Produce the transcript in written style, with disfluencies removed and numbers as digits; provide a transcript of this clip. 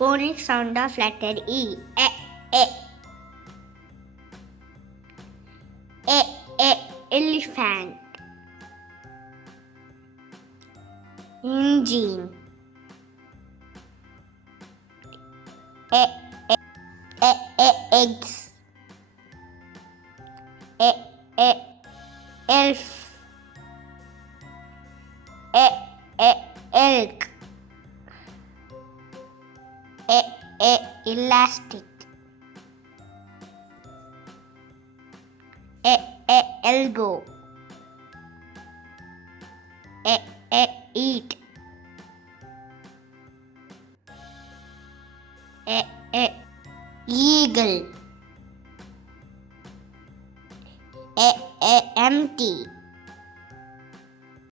Phonics sound of letter E. Elephant. Engine. Eggs. Elf. Elk. Elastic. Elbow. Eat. Eagle. Empty.